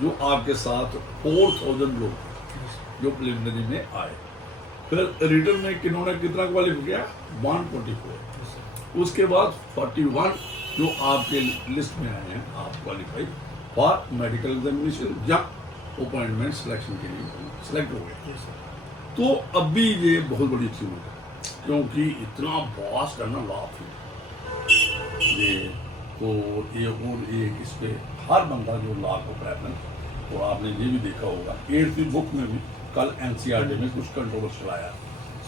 जो आपके साथ 4000 लोग जो प्रिलिमिनरी में आए। फिर रिटर्न में किन्होंने कितना क्वालिफाई किया? 124। उसके बाद 41 जो आपके लिस्ट में आए हैं आप क्वालिफाई फॉर मेडिकल एग्जामिनेशन या अपॉइंटमेंट सिलेक्शन के लिए सिलेक्ट हो गए। तो अब भी ये बहुत बड़ी अचीवमेंट है, क्योंकि इतना वास्ट है ना लॉ फील्ड ये। तो ये और एक इस पे हर बंदा जो लॉ को पैटर्न, तो आपने ये भी देखा होगा 8वीं बुक में भी कल एनसीईआरटी में कुछ कंट्रोवर्शियल आया,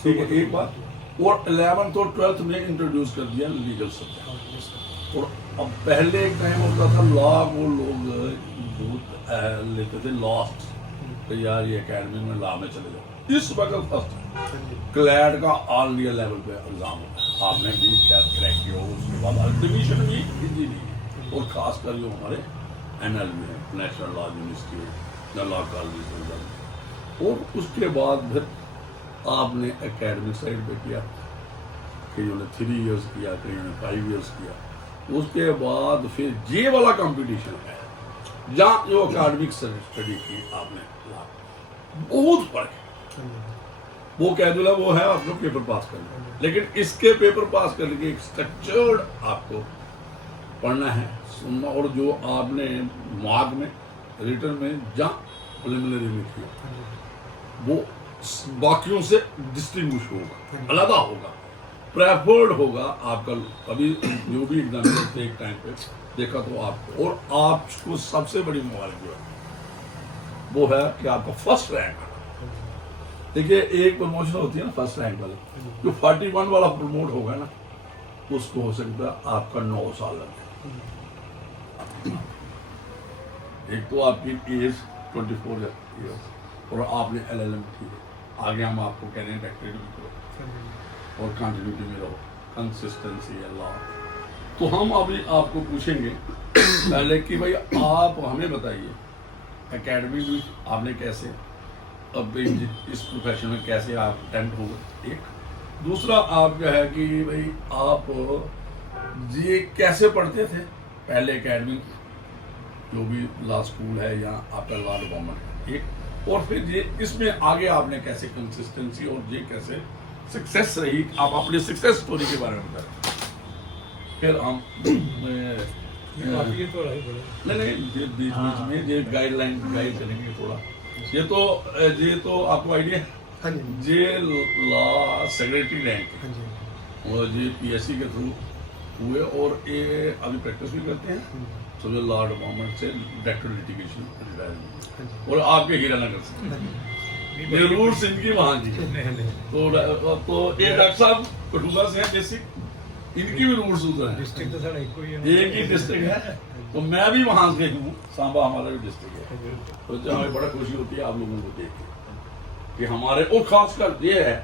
ठीक है, एक बात। और 11th और 12th में इंट्रोड्यूस कर दिया लीगल सब्जेक्ट। और अब पहले एक टाइम होता था लॉ को लोग बहुत लेते थे लॉस्ट, तो यार ये एकेडमी में लॉ में चले जाओ। इस वक्त फर्स्ट क्लैड का ऑल इंडिया लेवल पे एग्जाम होता है, आपने भी क्रैक किया हो, उसके बाद डिवीजन भी इजी नहीं है। और खासकर जो हमारे NLB है, national law university, law college, और उसके बाद फिर आपने एकेडमिक साइड पे किया, कईयों ने 3 इयर्स किया, कईयों ने 5 इयर्स किया। उसके बाद फिर ये वाला कंपटीशन है जहाँ जो अकेडमिक स्टडी की आपने बहुत फर्क है। वो कैजुअल वो है आपको पेपर पास करना, लेकिन इसके पेपर पास करने के एक स्ट्रक्चर्ड आपको पढ़ना है, सुनना, और जो आपने मार्क में रिटर्न में जहाँ प्रिलिमिनरी में किया वो बाकियों से डिस्टिंग्विश होगा, अलग होगा, प्रेफर्ड होगा आपका। अभी जो भी एग्जाम करते एक टाइम पे देखा तो आपको, और आपको सबसे बड़ी मुबारक जो है वो है कि आपका फर्स्ट रैंक है। देखिए एक प्रमोशन होती है ना फर्स्ट रैंक वाला, जो 41 वाला प्रमोट होगा ना उसको हो सकता है आपका 9 साल लगे। एक तो आपकी एज 24 ईयर्स और आपने LLM की, आगे हम आपको कह रहे हैं डॉक्टरेट भी करो और कंटिन्यूटी में रहो, कंसिस्टेंसी अल्लाह। तो हम अभी आपको पूछेंगे पहले कि भाई आप हमें बताइए एकेडमी में आपने कैसे अब इस प्रोफेशन में कैसे आप अटेम्प्ट हो गए, एक। दूसरा आप जो है कि भाई आप ये कैसे पढ़ते थे पहले एकेडमी जो भी लॉ स्कूल है या आपका लॉ डिपार्टमेंट है, एक। और फिर ये इसमें आगे आपने कैसे कंसिस्टेंसी और ये कैसे सक्सेस रही, आप अपनी सक्सेस स्टोरी के बारे में बताएं। फिर हम नहीं ये बीच में ये गाइडलाइन गाइड करेंगे थोड़ा। ये तो आपको आइडिया है ये लॉ सेक्रेटरी रैंक और ये PSC के थ्रू हुए, और ये अभी प्रैक्टिस भी करते हैं तो ये लॉ डिपार्टमेंट से डायरेक्टर लिटिगेशन, और आपके हीरानगर से ये रूट्स इनकी वहाँ की। तो ये डॉक्टर साहब कठुआ से हैं बेसिक, इनकी भी रूट्स उधर हैं, डिस्ट्रिक्ट तो सारा एक ही डिस्ट्रिक्ट है। तो मैं भी वहाँ से हूँ, सांबा हमारा भी डिस्ट्रिक्ट है। तो जो हमें बड़ा खुशी होती है आप लोगों को देख के कि हमारे, और खासकर ये है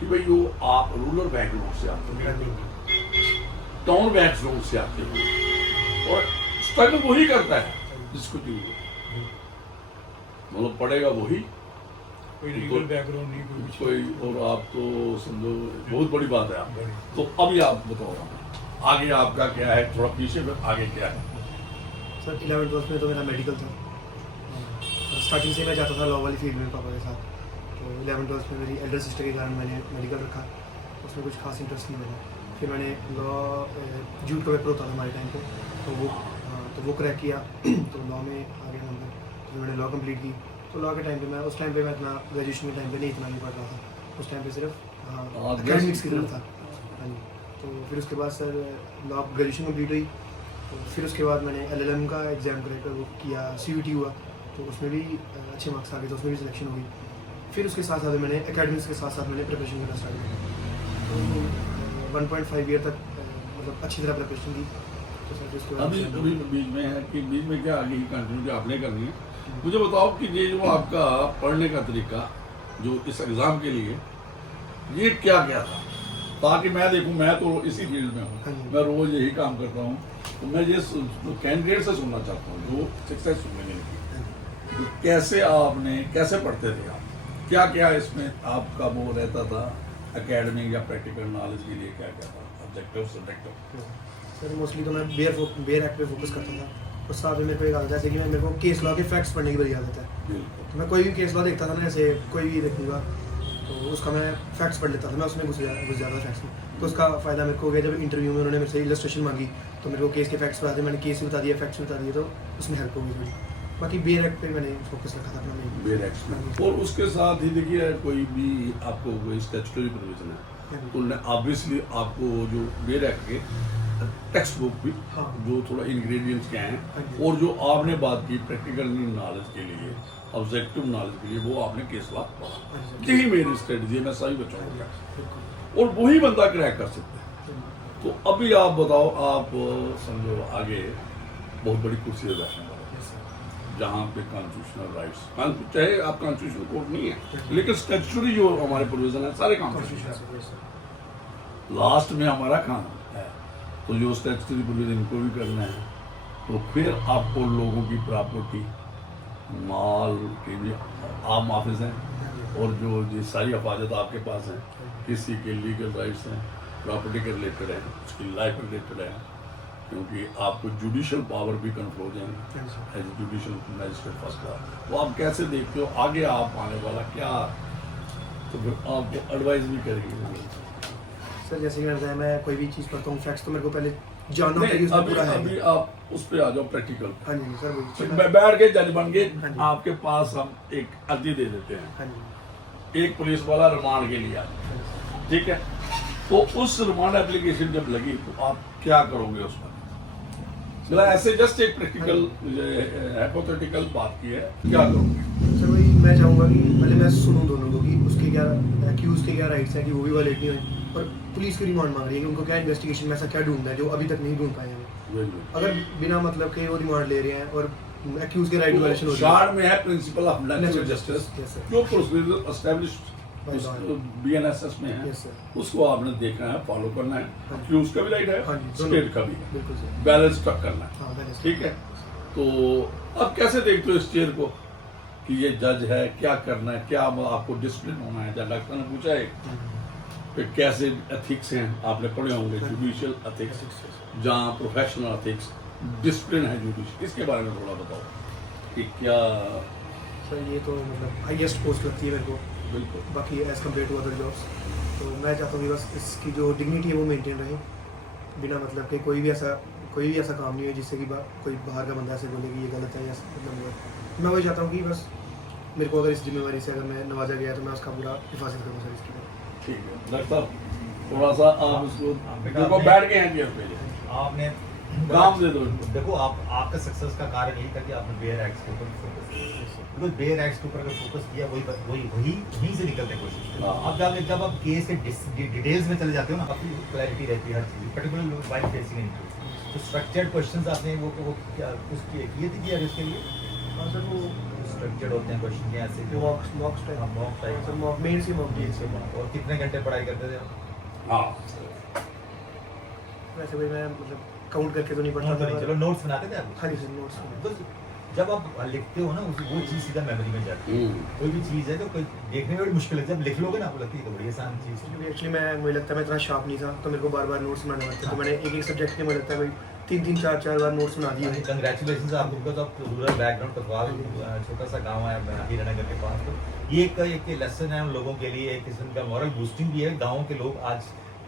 कि भाई वो आप रूरल बैकग्राउंड से आते हो, टाउन बैकग्राउंड से आते हो, और स्ट्रगल वही करता है जिसको चाहिए, मतलब पढ़ेगा वही, कोई लीगल बैकग्राउंड नहीं कोई। और आप तो समझो बहुत बड़ी बात है आप। तो अभी आप बताओ आगे आपका क्या है, थोड़ा पीछे में आगे क्या है। सर 11th में तो मेरा मेडिकल था, स्टार्टिंग से मैं जाता था लॉ वाली फील्ड में पापा के साथ। तो 11th में मेरी एल्डर सिस्टर के कारण मैंने मेडिकल रखा, उसमें कुछ खास इंटरेस्ट नहीं मिला। फिर मैंने लॉ जूट का पेपर होता था हमारे टाइम पे, तो वो क्रैक किया तो लॉ में आ गया नंबर, तो मैंने लॉ कंप्लीट की। तो लॉ के टाइम पे उस टाइम पे मैं इतना ग्रेजुएशन के टाइम पे नहीं इतना नहीं पढ़ रहा था, उस टाइम पे सिर्फ एकेडमिक्स की तरफ था। हाँ जी। तो फिर उसके बाद सर लॉ ग्रेजुएशन कंप्लीट हुई, तो फिर उसके बाद मैंने LLM का एग्ज़ाम क्रैक वो किया, CUT हुआ, तो उसमें भी अच्छे मार्क्स आ गए, तो उसमें भी सिलेक्शन हो गई। फिर उसके साथ साथ मैंने एकेडमिक्स के साथ साथ मैंने प्रिपरेशन करना स्टार्ट किया, तो 1.5 ईयर तक मतलब अच्छी तरह प्रिपरेशन की। तो सर उसके बाद अभी बीच में है कि बीच में क्या आगे की कंटिन्यू आपने करनी है। मुझे बताओ कि ये जो आपका पढ़ने का तरीका जो इस एग्ज़ाम के लिए ये क्या क्या था, ताकि मैं देखूं, मैं तो इसी फील्ड में हूँ, मैं रोज़ यही काम करता हूँ, तो मैं ये कैंडिडेट से सुनना चाहता हूँ जो सक्सेस मिलने की, तो कैसे पढ़ते थे आप, क्या क्या इसमें आपका वो रहता था एकेडमिक या प्रैक्टिकल नॉलेज के लिए, क्या क्या था ऑब्जेक्टिव सब्जेक्टिव। सर मोस्टली तो मैं बेयर एक्ट पे फोकस करता था, और साथ में मेरे को एक आदत है, जैसे कि मेरे को केस लॉ के फैक्ट्स पढ़ने की बड़ी आदत है। बिल्कुल तो मैं कोई भी केस लॉ देखता था ना, जैसे कोई भी देखूंगा तो उसका मैं फैक्ट्स पढ़ लेता था, मैं उसमें घुस जाता था फैक्ट्स में। तो उसका फ़ायदा मेरे को हो गया, जब इंटरव्यू में उन्होंने मेरे से इलस्ट्रेशन मांगी तो मेरे को केस के फैक्ट्स बता दिए, मैंने केस भी बता दिया, फैक्ट्स भी बता दिए, तो उसमें हेल्प हो गई थोड़ी। बाकी बेयर एक्ट पे मैंने फोकस रखा था अपना मेन। बेयर एक्ट में। और उसके साथ ही देखिए कोई भी आपको कोई स्टैट्यूटरी प्रोविजन है तो ऑब्वियसली आपको जो बेयर एक्ट के टेक्स्ट बुक भी हाँ। जो थोड़ा इंग्रेडिएंट्स क्या हाँ हैं जी। और जो आपने बात की प्रैक्टिकल नॉलेज के लिए, ऑब्जेक्टिव नॉलेज के लिए, वो आपने केस लॉ पढ़ा। हाँ जी। यही मेरी स्ट्रेटजी है, मैं सभी बच्चों को कहता बिल्कुल। हूं। और वही बंदा क्रैक कर सकता है। तो अभी आप बताओ, आप समझो आगे बहुत बड़ी कुर्सी पे बैठने वाले Yes, sir. जहाँ पे कॉन्स्टिट्यूशनल राइट्स, चाहे आप कॉन्स्टिट्यूशनल कोर्ट नहीं है लेकिन स्टैट्यूटरी जो हमारे प्रोविजन है सारे काम Constitution से, yes, sir. लास्ट में हमारा काम है। तो जो स्टैट्यूटरी प्रोविजन इनको भी करना है, तो फिर आपको लोगों की प्रॉपर्टी, माल के भी आम ऑफिस हैं और जो ये सारी हिफाजत आपके पास है, किसी के लीगल राइट्स हैं, प्रॉपर्टी के रिलेटेड है, उसकी लाइफ रिलेटेड है, क्योंकि आपको जुडिशियल पावर भी कंट्रोल हो जाएंगे Yes, sir. As judicial magistrate first class. तो आप कैसे देखते हो आगे आप आने वाला क्या, तो फिर आपको एडवाइस भी करेंगे। सर जैसे कि मैंने बताया, मैं कोई भी चीज़ पढ़ता हूँ फैक्ट्स तो मेरे को पहले जानना होता है कि नहीं, उसमें अभी पूरा है। अभी आप उस पे आ जाओ प्रैक्टिकल। हाँ जी सर, वही। तो बैठ के जज बन के हाँ जी। आपके पास हम एक अर्जी दे देते हैं, हाँ जी। एक पुलिस वाला रिमांड के लिए आए, हाँ जी। ठीक है। तो उस रिमांड एप्लीकेशन जब लगी तो आप क्या करोगे उसमें? मतलब ऐसे जस्ट एक प्रैक्टिकल हाइपोथेटिकल बात की है, क्या करोगे? सर वही मैं चाहूँगा कि पहले मैं सुनूं दोनों को कि उसके क्या एक्यूज के क्या राइट्स हैं, कि वो भी वायलेट नहीं हुए, और पुलिस की रिमांड मांग रही है कि उनको क्या इन्वेस्टिगेशन में ऐसा क्या ढूंढना है जो अभी तक नहीं ढूंढ पाए हैं वो। बिल्कुल। अगर बिना मतलब के वो रिमांड ले रहे हैं और एक्यूज के राइट वायलेशन हो रही है। शॉर्ट में है principle of natural justice, Yes, sir. जो procedure established By law. BNSS में है, Yes, sir. उसको आपने देखना है, फॉलो करना है, हाँ जी। कि उसका भी राइट हाँ है, जी, दोनों। स्टेट का भी है, बिल्कुल सर। बैलेंस स्ट्रक करना है, हाँ मैंने ठीक है। तो अब कैसे देखते हो इस चेयर को कि ये जज है, क्या करना है, क्या आपको डिसिप्लिन होना है? जब डॉक्टर ने पूछा है फिर कैसे एथिक्स हैं, आपने पढ़े होंगे, जुडिशियल एथिक्स, जहाँ प्रोफेशनल एथिक्स, डिसिप्लिन है जुडिशियल, इसके बारे में थोड़ा बताओ कि क्या। सर ये तो मतलब हाईएस्ट पोस्ट लगती है मेरे को, बिल्कुल बाकी as compared to other jobs. तो मैं चाहता हूँ कि बस इसकी जो डिग्निटी है वो मेंटेन रहे, बिना मतलब कि कोई भी ऐसा काम नहीं है जिससे कि कोई बाहर का बंदा ऐसे बोले कि ये गलत है या मतलब। मैं वही चाहता हूँ कि बस मेरे को अगर इस जिम्मेवारी से अगर मैं नवाजा गया तो मैं उसका पूरा हिफाजत करूँ सर इसकी। ठीक है डॉक्टर साहब, थोड़ा सा आप उसको देखो, बैठ गए हैं चेयर पे, आपने काम दे दो इनको। देखो आपका सक्सेस का कारण यही था कि आपने बेयर एक्ट्स के ऊपर फोकस किया। बिकॉज बेयर एक्ट्स के ऊपर अगर फोकस किया वही से निकलने की कोशिश की। हाँ। अब जब आप केस के डिटेल्स में चले जाते हो ना, काफी क्लैरिटी रहती है हर चीज, पर्टिकुलर वाइल फेसिंग इंटरव्यू। तो स्ट्रक्चर्ड क्वेश्चंस आपने वो क्या कुछ किए थे कि इसके लिए? हाँ सर, वो स्ट्रक्चर्ड होते हैं क्वेश्चन के ऐसे जो मॉक्स type. Mock type. Sir mock main से मॉक जी से mock। और कितने घंटे पढ़ाई करते थे आप? हाँ वैसे भाई मैं मतलब काउंट करके तो नहीं पढ़ता तो नहीं, था। चलो नोट्स बनाते थे आप? हाँ जी सर, नोट्स में। तो जब आप लिखते हो ना वो चीज़ सीधा मेमोरी में जाती है। कोई भी चीज़ है तो कोई देखने में बड़ी मुश्किल है, जब लिख लोगे ना आपको लगती है तो बड़ी आसान चीज़ है। एक्चुअली मुझे लगता है मैं इतना शार्प नहीं था, तो मेरे को बार बार नोट्स बनाने पड़ते, तो मैंने एक सब्जेक्ट के मुझे लगता है भाई 3 4 बार नोट्स बना दिए। कंग्रेचुलेशन आपको, बिकॉज ऑफ रूरल बैकग्राउंड कथवाल, छोटा सा गांव है हीरानगर के पास। तो ये एक लेसन है उन लोगों के लिए, एक किस्म का मॉरल बूस्टिंग भी है। गाँव के लोग आज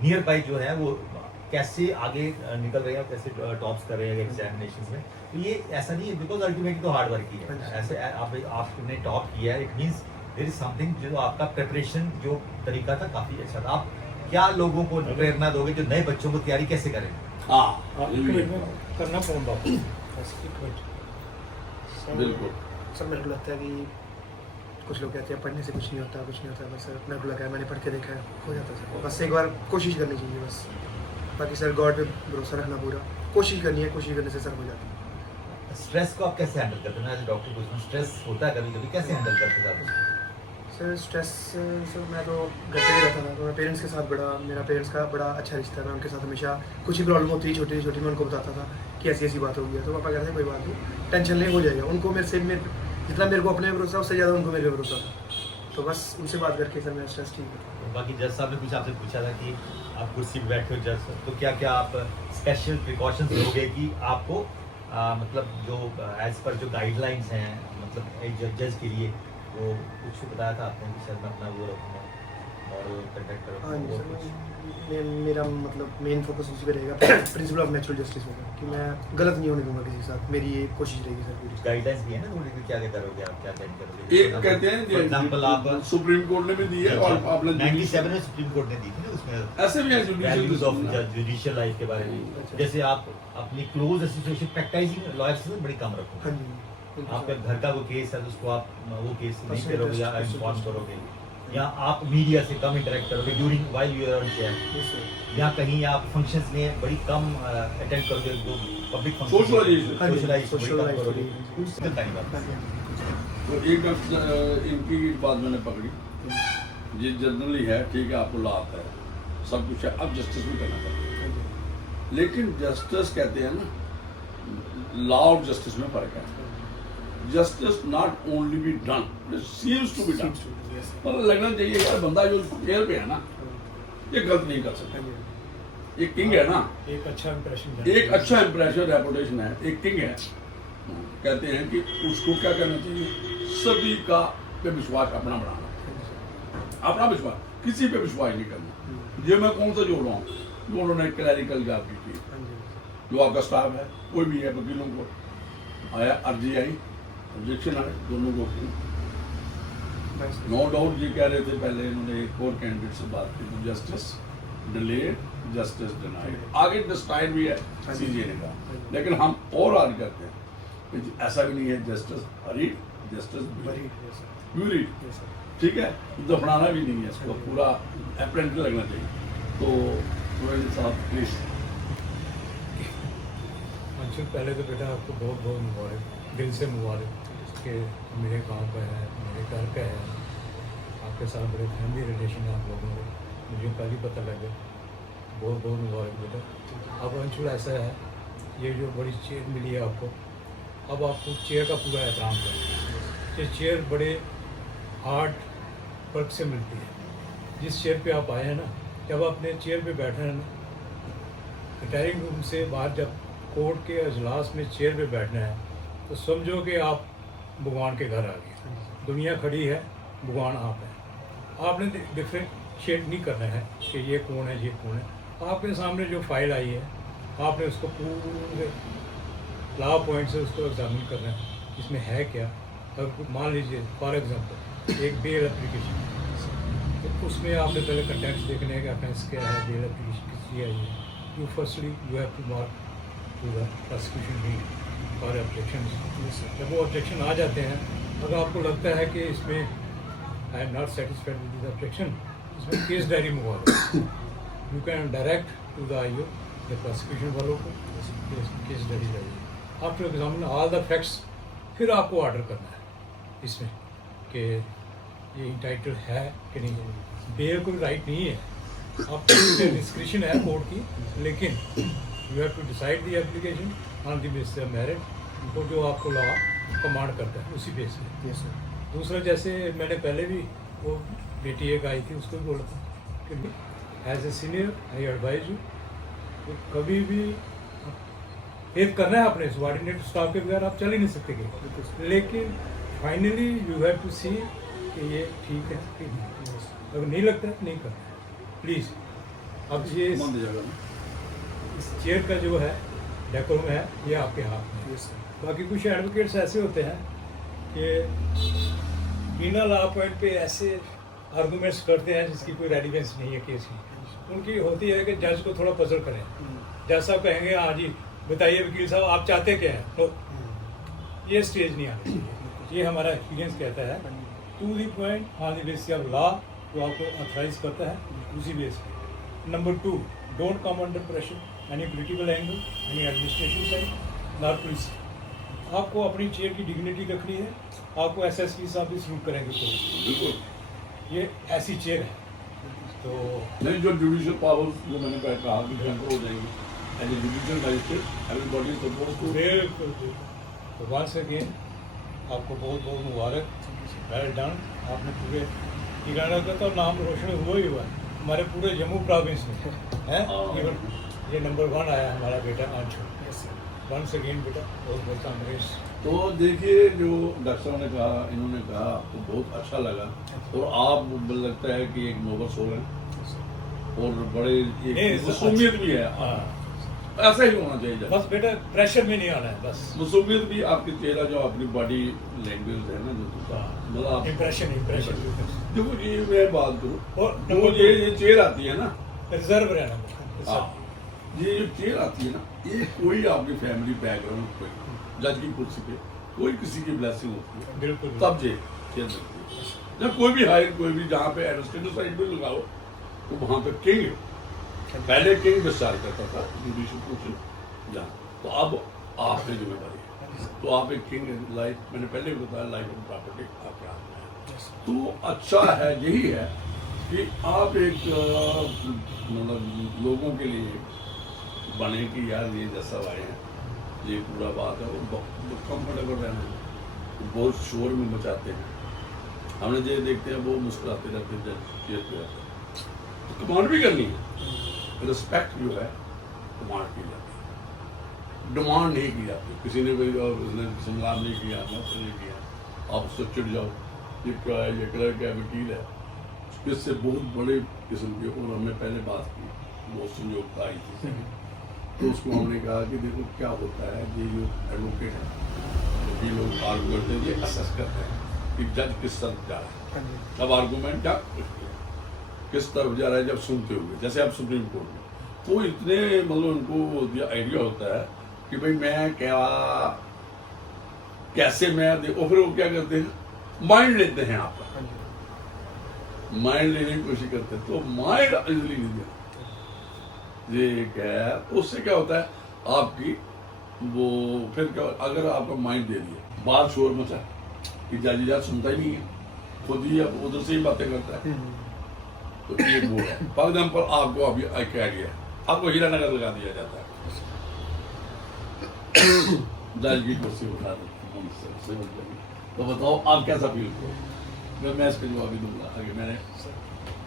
नियर बाई जो है वो कैसे आगे निकल रहे हैं और कैसे टॉप्स कर रहे हैं एग्जामिनेशंस में। तो ये ऐसा नहीं है, बिकॉज अल्टीमेटली तो हार्ड वर्क ही है। ऐसे आपने टॉप किया है, it means there is something, जो आपका प्रिपरेशन जो तरीका था काफ़ी अच्छा था। आप क्या लोगों को प्रेरणा दोगे जो नए बच्चों को तैयारी कैसे करें? हाँ करना फोन बाप बिल्कुल। सर मेरे को लगता है कि कुछ लोग कहते हैं पढ़ने से कुछ नहीं होता, बस सर मेरे को लगा है, मैंने पढ़ के देखा है, हो जाता है सर। बस एक बार कोशिश करनी चाहिए बस। बाकी सर गॉड पे भरोसा रखना, पूरा कोशिश करनी है, कोशिश करने से सर हो जाता है। स्ट्रेस को आप कैसे हैंडल करते हैं? मैं एज डॉक्टर पूछ रहा हूँ, स्ट्रेस होता है कभी कभी, कैसे हैंडल करते हैं आप? सर स्ट्रेस सर मैं तो घर पे ही रहता था, तो मैं पेरेंट्स के साथ मेरा पेरेंट्स का बड़ा अच्छा रिश्ता है। मैं उनके साथ हमेशा कुछ ही प्रॉब्लम होती है छोटी मैं उनको बताता था कि ऐसी बात हो गई है, तो पापा कहते हैं कोई बात नहीं, टेंशन नहीं, हो जाएगा। उनको जितना मेरे को अपने भरोसा उससे ज़्यादा उनको मेरे पे भरोसा था, तो बस उनसे बात करके सर मेरा स्ट्रेस ठीक है। बाकी जज साहब ने कुछ आपसे पूछा था कि आप कुर्सी पे बैठे हो जज, तो क्या क्या आप स्पेशल प्रिकॉशंस लोगे कि आपको मतलब जो एज पर जो गाइडलाइंस हैं, मतलब एक जज के लिए वो कुछ बताया था आपने कि शायद मैं अपना वो रखूँगा और कंडक्ट हाँ जी करूँगा सर, कुछ मेरा मतलब मेन फोकस उसी पे रहेगा, प्रिंसिपल ऑफ नेचुरल जस्टिस होगा कि मैं गलत नहीं होने दूंगा किसी के साथ, मेरी ये कोशिश रहेगी सर पूरी। गाइडलाइंस भी है ना थोड़ी कि क्या क्या करोगे आप, क्या क्या नहीं करोगे। एक कहते हैं फॉर एग्जांपल आप सुप्रीम कोर्ट ने भी दी है और आपने 97 में सुप्रीम कोर्ट ने दी थी ना उसमें ऐसे भी है values of judicial judicial life के बारे में। अच्छा। जैसे आप अपनी क्लोज एसोसिएशन प्रैक्टिसिंग लॉयर्स से बड़ी कम रखो। हाँ जी आपके घर का कोई केस है तो उसको आप वो केस नहीं Personal करोगे या interest, इन्फॉर्म personal करोगे, या आप मीडिया से कम इंटरेक्ट करोगे during while you are on chair, yes sir. या कहीं आप फंक्शंस में बड़ी कम अटेंड करोगे, जो पब्लिक Socialization. हाँ जी, सोशलाइज बड़ी कम socialize करोगे। करोगे। चिंता नहीं बात। हाँ जी, हाँ जी। तो एक इनकी बात मैंने पकड़ी, ये जनरली है ठीक है, आपको लॉ आता है सब कुछ है, अब जस्टिस भी करना पड़ता है, हाँ जी। लेकिन जस्टिस कहते हैं ना, लॉ और जस्टिस में फर्क है। Justice not only be done, it seems to be done. Seems to be, yes, sir. मतलब लगना चाहिए यार बंदा जो जेल पे है ना ये गलत नहीं कर सकता, हाँ जी। ये किंग है ना, एक अच्छा इंप्रेशन, एक अच्छा इंप्रेशन रेपुटेशन है, एक किंग है। कहते हैं कि उसको क्या करना चाहिए, सभी का पे विश्वास अपना बढ़ाना, अपना विश्वास, किसी पे विश्वास नहीं करना। ये मैं कौन सा जोड़ रहा हूँ, जो उन्होंने क्लैरिकल जॉब की थी, हाँ जी। जो आपका स्टाफ है कोई भी है, वकीलों को आया, अर्जी आई, ऑब्जेक्शन आए, दोनों को Nice. नो डाउट ये कह रहे थे पहले इन्होंने एक और कैंडिडेट से बात की तो जस्टिस डिलेड जस्टिस डिनाइड, आगे डिस्टाइन भी है सीजे ने कहा, लेकिन हम और आज करते हैं कि ऐसा भी नहीं है justice Hari justice Very, yes, sir. ब्यूरी, Yes, sir. ठीक है, दफनाना भी नहीं है इसको, पूरा अप्रेंटिस लगना चाहिए। तो रोहित साहब प्लीज। अंशुल पहले तो बेटा आपको बहुत बहुत मुबारक, दिल से मुबारक कि मेरे गांव का है, मेरे घर का है, आपके साथ बड़े फैमिली रिलेशन है आप लोगों में, मुझे कल ही पता लगा। बहुत बहुत मुबारक बेटा। अब अंशुल ऐसा है, ये जो बड़ी चेयर मिली है आपको, अब आपको चेयर का पूरा एहतराम करना है। ये चेयर बड़े हार्ड वर्क से मिलती है। जिस चेयर पे आप आए हैं ना, जब आप अपने चेयर पे बैठे हैं ना, रिटायरिंग रूम से बाहर जब कोर्ट के अजलास में चेयर पे बैठना है तो समझो कि आप भगवान के घर आ गए। दुनिया खड़ी है, भगवान आप है। आपने डिफरेंशिएट नहीं करना है कि ये कौन है ये कौन है। आपके सामने जो फाइल आई है आपने उसको पूरे लॉ पॉइंट से उसको एग्जामिन करना है, इसमें है क्या। अगर मान लीजिए फॉर एग्जांपल एक बेल एप्लीकेशन, तो उसमें आपने पहले कंटेंट्स देखने का ऑफेंस क्या है, बेल एप्लीकेशन किसकी आई है। You firstly you have to mark to the prosecution team और ऑब्जेक्शन। जब वो ऑब्जेक्शन आ जाते हैं, अगर आपको लगता है कि इसमें I am not satisfied with this objection, इसमें केस डायरी मंगवा लो। You can direct to the IO the prosecution वालों को केस डायरी चाहिए। After examine all the facts, फिर आपको ऑर्डर करना है इसमें कि ये इंटाइटल है कि नहीं है। बेल कोई राइट नहीं है, आपकी डिस्क्रिप्शन है कोर्ट की, लेकिन you have to decide the application on the basis of merit, तो जो आपको लॉ कमांड करता है उसी बेस पे। Yes, sir. दूसरा, जैसे मैंने पहले भी वो बेटी एक आई थी उसको भी बोला था कि as a senior I advise you, तो कभी भी हेल्प करना है अपने सबॉर्डिनेट स्टाफ के बगैर आप चल ही नहीं सकते कहीं। लेकिन फाइनली यू हैव टू सी कि ये ठीक है कि नहीं। अगर नहीं लगता है नहीं करना है प्लीज़। अब ये बंद जगह में इस चेयर का जो है डेकोरम है ये आपके हाथ में है। Yes, sir. बाकी कुछ एडवोकेट्स ऐसे होते हैं कि बिना लॉ पॉइंट पे ऐसे आर्गूमेंट्स करते हैं जिसकी कोई रेलिवेंस नहीं है केस की। उनकी होती है कि जज को थोड़ा पजल करें। जज साहब कहेंगे हाँ जी बताइए वकील साहब आप चाहते क्या हैं, तो ये स्टेज नहीं आनी चाहिए। ये हमारा एक्सपीरियंस कहता है to the point on the basis of law, जो आपको ऑथराइज करता है उसी बेस पे। Number 2, don't come under pressure any political angle, any administration side, not police. आपको अपनी चेयर की डिग्निटी रखनी है, आपको एसएसपी साहब भी सलूट करेंगे तो बिल्कुल ये ऐसी चेयर है। तो नहीं, जो जुडिशियल पावर्स जो मैंने कहा कि ट्रांसफर हो जाएंगे as a judicial magistrate everybody is supposed to बिल्कुल। तो वंस अगेन आपको बहुत बहुत मुबारक, वेल डन। आपने पूरे ईराना का तो नाम रोशन हुआ ही हुआ है हमारे पूरे जम्मू प्रोविंस में है। इवन ये नंबर 1 आया हमारा बेटा Anshul. Yes, sir. Once again बेटा बहुत बहुत अमरीश। तो देखिए जो डॉक्टर साहब ने कहा, इन्होंने कहा, तो बहुत अच्छा लगा। और आप मुझे लगता है कि एक नोबल सोल है और बड़े एक मासूमियत भी है। हाँ ऐसा ही होना चाहिए जब। बस बेटा प्रेशर में नहीं आना है बस। मासूमियत भी आपके चेहरा, जो अपनी बॉडी लैंग्वेज है ना, जो मतलब आप इम्प्रेशन देखो जी, मैं बात करूँ और जो ये चेयर आती है ना, रिजर्व रहना बेटा। हाँ, ये जो चेयर आती है ना, ये कोई आपकी फैमिली बैकग्राउंड, कोई जज की कुर्सी पे कोई किसी की ब्लेसिंग होती है, बिल्कुल तब ये चेयर मिलती है। जब कोई भी हायर, कोई भी जहाँ पे एडमिनिस्ट्रेटिव साइड में लगाओ तो वहाँ पे किंग है। पहले किंग डिस्चार्ज करता था जुडिशियल कुर्सी जहाँ, तो अब आपने जिम्मेदारी है, तो आप एक किंग लाइफ, मैंने पहले भी बताया, लाइफ ऑफ प्रॉपर्टी आपके हाथ में है। तो अच्छा है, यही है कि आप एक मतलब लोगों के लिए बने कि यार ये जैसा आए हैं, ये पूरा बात है, वो कंफर्टेबल रहना है। बहुत शोर में मचाते हैं, हमने जो देखते हैं वो मुस्कुराते रहते हैं, चेयर पे रहते हैं। तो कमांड भी करनी है, रिस्पेक्ट जो है कमांड की जाती है, डिमांड नहीं की जाती। किसी ने कोई उसने संलाप नहीं किया, मत नहीं किया, आप उससे चिढ़ जाओ, ये क्या है, ये कलर का वकील है, इससे बहुत बड़े किस्म के। और हमने पहले बात की, बहुत संयोग आई थी, तो उसको हमने कहा कि देखो क्या होता है, ये जो एडवोकेट है, ये लोग आर्गू करते हैं, ये असेस करते हैं कि जज किस तरफ जा रहा है, अब आर्गूमेंट क्या किस तरफ जा रहा है, जब सुनते हुए, जैसे आप सुप्रीम कोर्ट में, तो इतने मतलब उनको आइडिया होता है कि भाई मैं क्या, कैसे मैं देखो, फिर वो क्या करते हैं, माइंड लेते हैं आपका, माइंड लेने की कोशिश करते हैं, तो माइंड इजली नहीं देना। ये क्या है, तो उससे क्या होता है आपकी वो, फिर क्या, अगर आपका माइंड दे दिया, बात शोर मचा कि जज यार सुनता ही नहीं है, खुद ही अब उधर से ही बातें करता है, तो ये वो है। फॉर एग्जाम्पल आपको अभी एक आइडिया है, आपको हीरानगर लगा दिया जाता है, जज की कुर्सी उठा दी, तो बताओ आप कैसा फील करो। मैं इसका जवाब ही दूंगा आगे। मैंने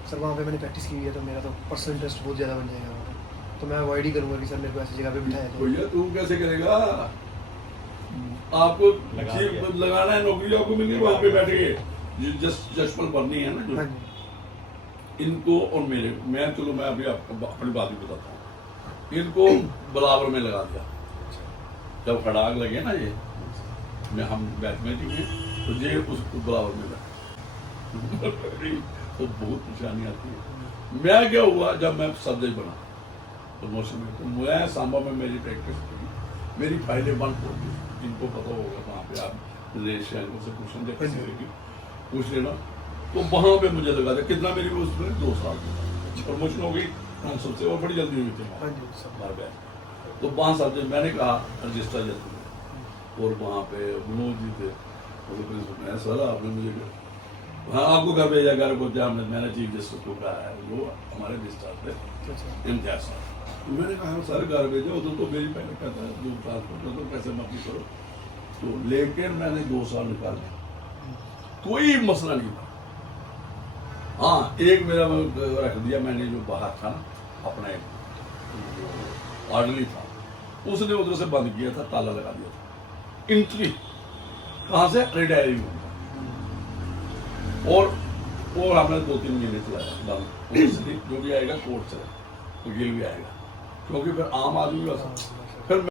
सर वहाँ पे मैंने प्रैक्टिस की हुई है, तो मेरा तो पर्सनल इंटरेस्ट बहुत ज़्यादा बन जाएगा वहाँ पे, तो मैं अवॉइड ही करूँगा कि सर मेरे को ऐसी जगह पे बिठाया जाए। भैया तू कैसे करेगा, आपको लगाना है, नौकरी आपको मिल गई, वहाँ पे बैठ गए, जजमेंट बननी है ना जो, हाँ जी, इनको और मेरे, मैं चलो मैं अभी आपको अपनी बात भी बताता हूँ, इनको बराबर में लगा दिया। जब खड़ाक लगे ना ये, मैं हम बैठमेंटिंग में, तो ये उसको बराबर में लगा, तो बहुत परेशानी आती है। मैं क्या हुआ, जब मैं सब जज बना प्रमोशन में, तो मैं सांबा में मेरी प्रैक्टिस की, मेरी फाइलें बंद हो गई, जिनको पता होगा वहाँ पे आप रिलेशन से क्वेश्चन जब किसी की पूछ लेना, तो वहाँ पे मुझे लगा था कितना, मेरी उसमें 2 साल प्रमोशन हो गई काउंसिल से, और बड़ी जल्दी हुई थी हाँ जी सर। हमारे बैच। तो 5 साल जब मैंने कहा रजिस्टर जल्दी, और वहाँ पे मनोज जी थे, मैं सर आपने मुझे, हाँ आपको घर भेजा, घर को क्या, मैंने चीफ जस्टिस को कहा है, वो हमारे रजिस्ट्रार थे इम्तियाज साहब, मैंने कहा सर घर भेजा, उधर तो मेरी पहले कहता है 2 साल तो कैसे मर्जी करो, तो लेकिन मैंने 2 साल निकाल दिया, कोई मसला नहीं था। हाँ एक मेरा रख दिया मैंने, जो बाहर था ना अपना एक आर्डली था, उसने उधर से बंद किया था, ताला लगा दिया था, एंट्री कहाँ से, रिटायरिंग होगा, और हमने 2-3 महीने चलाया बंद, जो भी आएगा कोर्ट से वकील भी आएगा, क्योंकि फिर आम आदमी